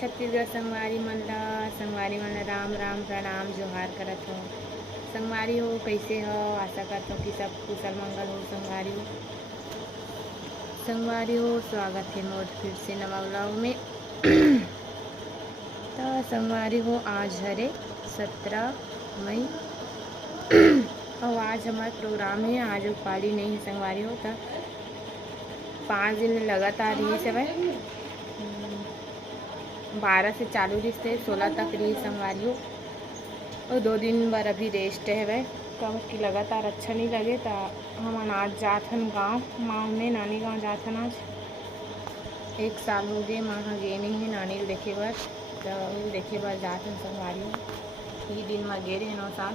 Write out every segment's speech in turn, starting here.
छत्तीसगढ़ संगवारी मन ला राम राम प्रणाम जोहार करत हो। संगवारी हो कैसे हो, आशा करता हूँ कि सब कुशल मंगल हो। संगवारी हो स्वागत है मोर फिर से नवा व्लॉग में। तो संगवारी हो आज हरे 17 मई और आज हमारा प्रोग्राम है। आज उपाड़ी नहीं है संगवारी हो, तो 5 दिन लगातार रही सब 12 से चालू रिश्ते 16 तक रही संगवारी हो, और 2 दिन बार अभी रेस्ट है वह कब कि लगातार अच्छा नहीं लगे। तो हम आज जाथन गाँव माँ में नानी गाँव जाथन। आज 1 साल हो गए माँ हाँ गे नहीं है नानी देखे बर, तो देखे बर जाथन संगवारी हो। ये दिन में गे रहे 9 साल,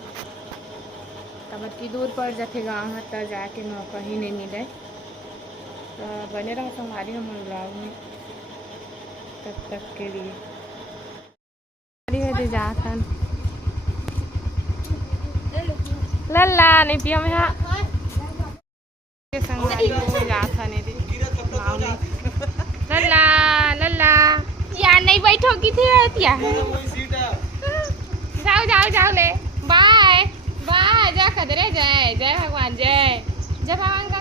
तब की दूर पड़ जाते गाँव है, तो जाके मौका ही नहीं मिले। तो बने रहो संगवारी हम ब्लॉग में तब तक के लिए। जाथन लल्ला नहीं पिया में संगवारी हो जाथन लल्ला लल्ला यार नहीं बैठोगी थी या जाओ जाओ जाओ ले बाय बाय जय खदरे जय जय भगवान जय जय भगवान का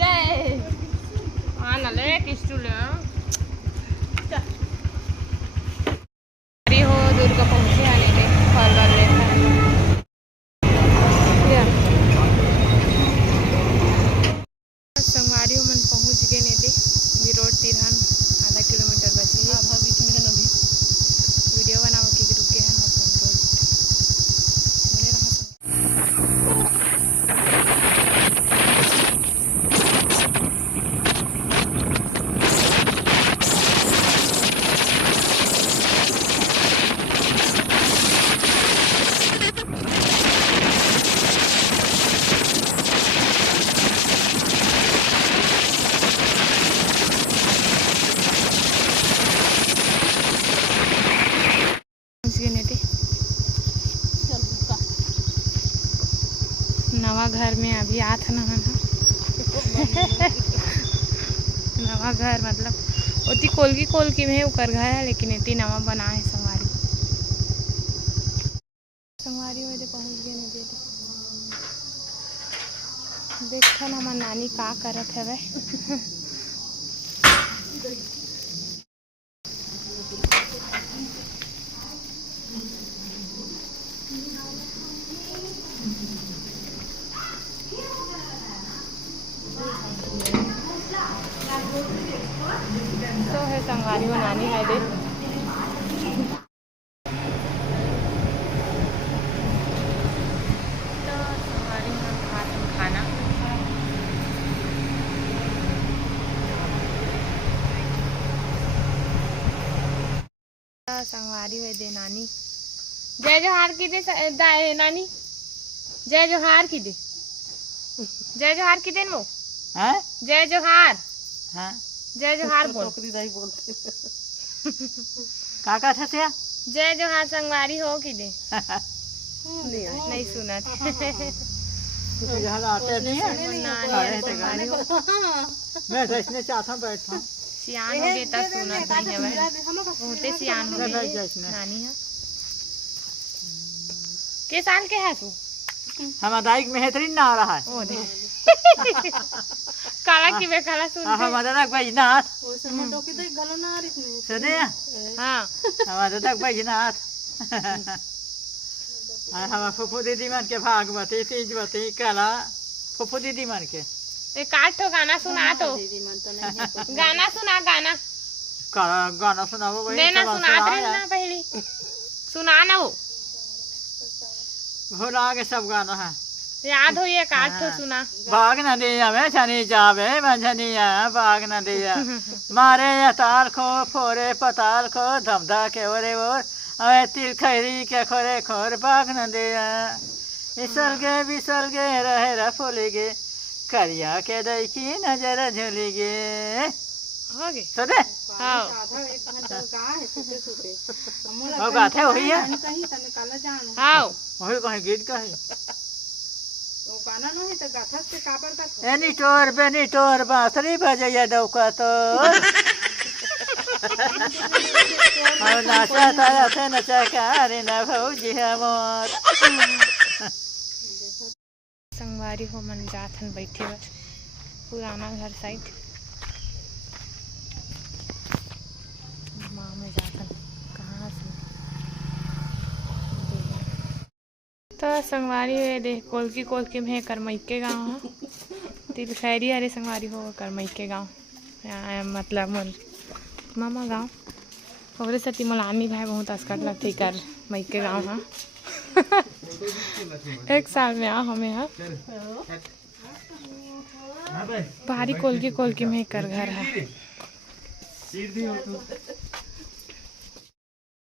जय नले किस्टू ले हो दुर्गा पहुंचे आने के फल वर ले संगवारी हो मन पहुंच गए ने दे भी रोड तिरहन आधा किलोमीटर बचे है। आधा बीच में अभी वीडियो बनाओ कि रुके हैं अपन रोड बने रहा। नवा घर में अभी आथ न नवा घर मतलब ओती कोलकी में उकर घर है, लेकिन इतनी नवा बना है संगवारी वजह पहुँच गए नहीं देखन हमार नानी का करत है वह तो है संगवारी में नानी है दे तो संगवारी में खाना संगवारी है दे नानी जय जोहार की दे नानी जय जोहार की दे जय जोहार की दिन वो जय जोहार हाँ जय जोहार बोल बोलते काका था क्या जय जोहार संगवारी हो कि दे नहीं सुना आते नहीं है मैं इसने चाहता बैठा सियान हो गए तब सुनत नहीं है भाई बहुते सियान हो गए नानी है के साल के है तू हमारा दाई मेहतरीन ना आ रहा है ओ दे काला की बे काला सुन हमारा तक भाई नाथ टोकी तो गलो ना आ रही सुने हां हमारा तक भाई नाथ हमारा फुफू दीदी मन के भागवती तीजवती काला फुफू दीदी मन के एक काठो गाना सुना तो गाना सुना गाना काला गाना सुनाओ भाई देना सुना दे ना पहली सुना ना वो भुला के सब गाना है याद हो ये काठो सुना बाग न दिया मैं छनी जावे मंझनिया बाग न दिया मारे ताल खो फोरे पताल खो धमधा के ओरे ओर अवे तिल खैरी के खोरे खोर बाग न दिया बिसल गे रहे रफोली गे करिया के दई की नजर झुली गे हो गए तो दे हां वो गाथे हुई है हां वही कहीं गीत कहीं गाना न है तो गाथा से काबर का एनी टोर बेनी टोर बांसुरी बजैया डौका तो और नाचा तारा थे नचा कारी न भौजी हमार। संगवारी हो मन जात हन बैठे बर पुराना घर साइड माँ में जात हन कहाँ से तो संगवारी है देख कोलकी में करमैके गाँव है तिल खैरी अरे संगवारी हो करमैके गाँव मतलब मोर मामा गाँव ओकरे सती मलामी भाई बहुत अस्कट लगती कर मैके गाँव हाँ एक साल में आ हमें हाँ भारी कोलकी में कर घर है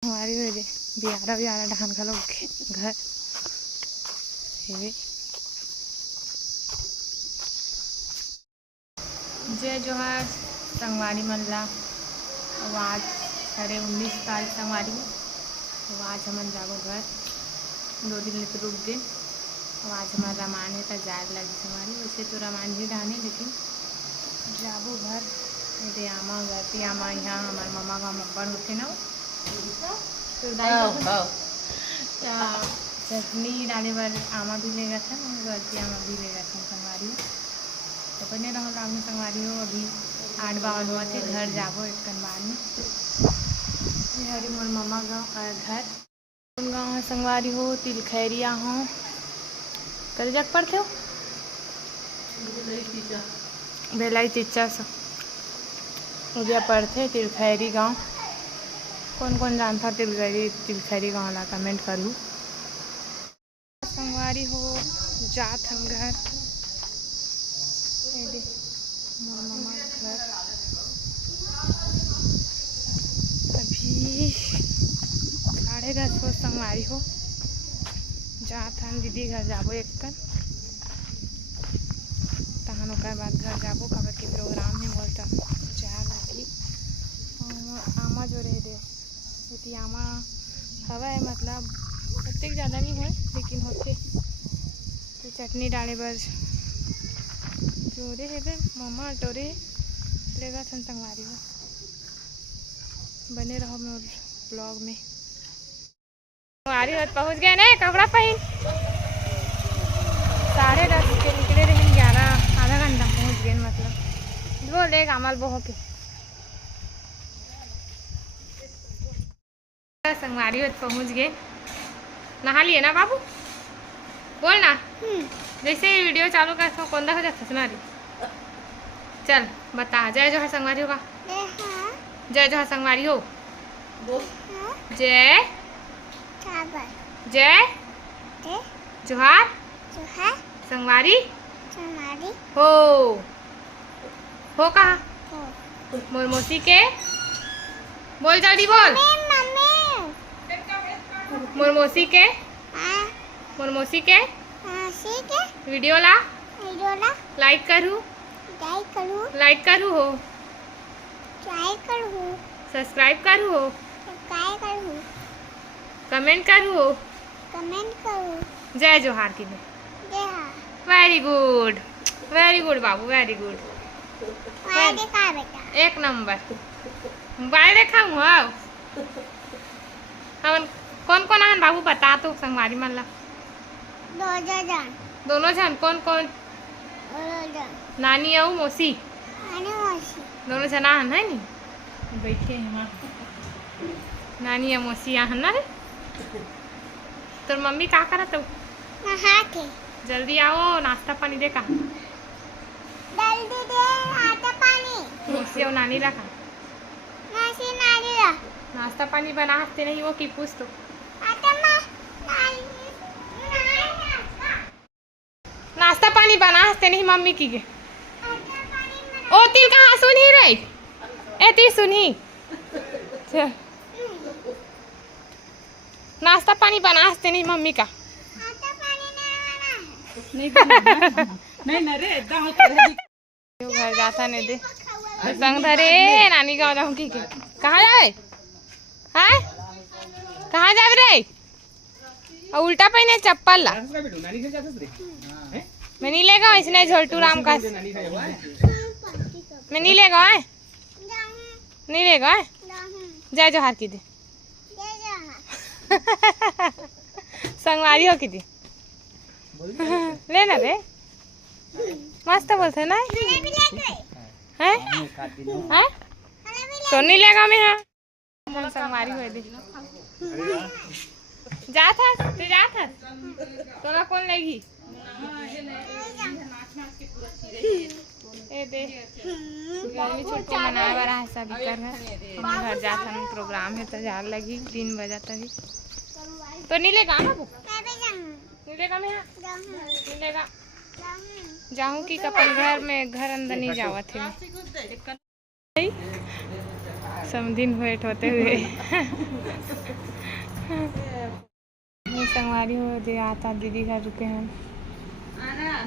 हमारी बियारा ढान खा घर जय जोहार संगवारी मल्ला आवाज अरे 19 तारीख संगवारी आवाज हमन जाबो घर 2 दिन ले तो रुक गए आवाज हमारा रामायण है तो जाए लगी संगवारी वैसे तो रामायण भी डाने लेकिन जाबो घर दे आमा घर पे आमा यहाँ हमारे मामा का मब्बन होते ना तो चटनी डाले बार आमा भी लेगा था ना घर पे आमा भी लेगा था संगवारी तो बने रहो राम संगवारी हो अभी 8 बावन हुआ थे घर जाबो एक बाद में हरी मोर मामा गाँव घर गाँव है संगवारी हो तिल खैरिया हो कल जग पढ़ते हो बेलाई टीचा से उदिया पढ़ते तिल खैरी गाँव कौन जानता तिल खैरी गाँव ला कमेंट करूँ संगवारी हो जात हम घर मोर मामा घर अभी 10:30 हो संगवारी हो जात हम दीदी घर जाबो एक कर तहन ओकर बाद घर जाबो खबर के प्रोग्राम में बोलता जा लगी आमा जो रह दे इतनी आमा हवा है मतलब उतने ज़्यादा नहीं है लेकिन होते तो चटनी डाले बर जोरे है बे मामा टोरे लेगा संगवारी हो बने रहो मोर ब्लॉग में संगवारी हो पहुँच गए ना कपड़ा पहन 10:30 के निकले रहे 11 आधा घंटा पहुँच गए मतलब वो ले अमल बहो के संगवारी हो पहुँच गए नहा लिए ना बाबू बोल ना जैसे ही वीडियो चालू कर तो कौन हो जाता सुना रही चल बता जय जोहार संगवारी होगा जय जोहार संगवारी हो जय जय जोहार संगवारी हो कहा मोर मौसी के बोल जल्दी बोल मोर मौसी के वीडियो ला लाइक करूँ हो सब्सक्राइब करूँ हो कमेंट करूँ हो जय जोहार की वेरी गुड बाबू वेरी गुड एक नंबर मोबाइल देखा हूँ कौन आहन बाबू बता तो संगवारी मन ला दोनों जन कौन नानी और मौसी दोनों जना आहन है नी बैठे हैं नानी और मौसी आहन ना रे तोर मम्मी का करत हो जल्दी आओ नाश्ता पानी दे का मौसी और नानी ला का नाश्ता पानी बना हते नहीं वो की पूछ तो नाश्ता पानी बना हते नहीं मम्मी की के ओ तिल कहाँ सुनी रे ए ती सुनी नाश्ता पानी बना हते नहीं मम्मी का नहीं रे घर जाता नहीं दे संग धरे नानी गाँव जाऊँ की के कहाँ जाए हाँ कहाँ जा रे और उल्टा पहने चप्पल ला मैं नहीं लेगा इसने झोलटू राम का मैं नहीं लेगा नहीं लेगा जय जोहार की दी संगवारी हो की दी लेना रे मस्त बोलते ना हैं हैं तो नहीं लेगा मैं हाँ संगवारी हो दी जा था तोला कौन लेगी ए दे गर्मी छुट्टी मनाए वाला है सभी कर है हम घर जात हन प्रोग्राम है तो जार लगी 3 बजे तभी तो नहीं लेगा बाबू नहीं लेगा मैं नहीं लेगा जाऊँ कि कपल घर में घर अंदर नहीं जावा थे समदिन वेट होते हुए संगवारी हो दे आता दीदी घर रुके हैं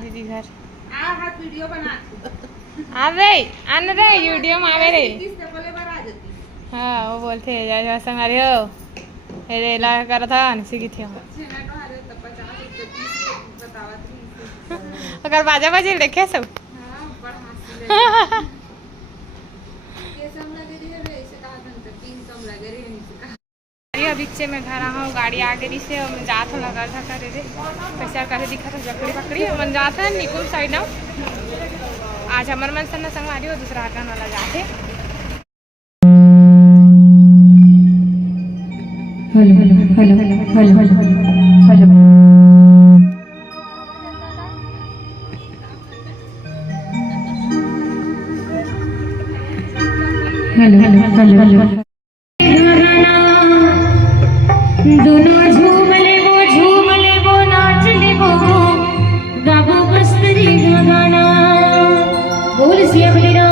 दीदी घर वीडियो बना आ रे वीडियो में आवे रे हाँ वो बोलते हैं जय संगवारी हो रे ला कर था निसी की थी अगर बाजा बाजे देखे सब बीचे में घर हूँ गाड़ी आ गई से और मैं जात हूँ लगा था करे रे कैसा करे दिखा था जकड़ी पकड़ी मन जाता है निकुल साइड ना आज हमार मन सन्ना संगवारी हो दूसरा हटन वाला जाते hello hello hello hello hello hello hello hello hello दोनों झूम ले वो नाच ले वो गाबो बस्तरी गाना बोल सिया बलिरा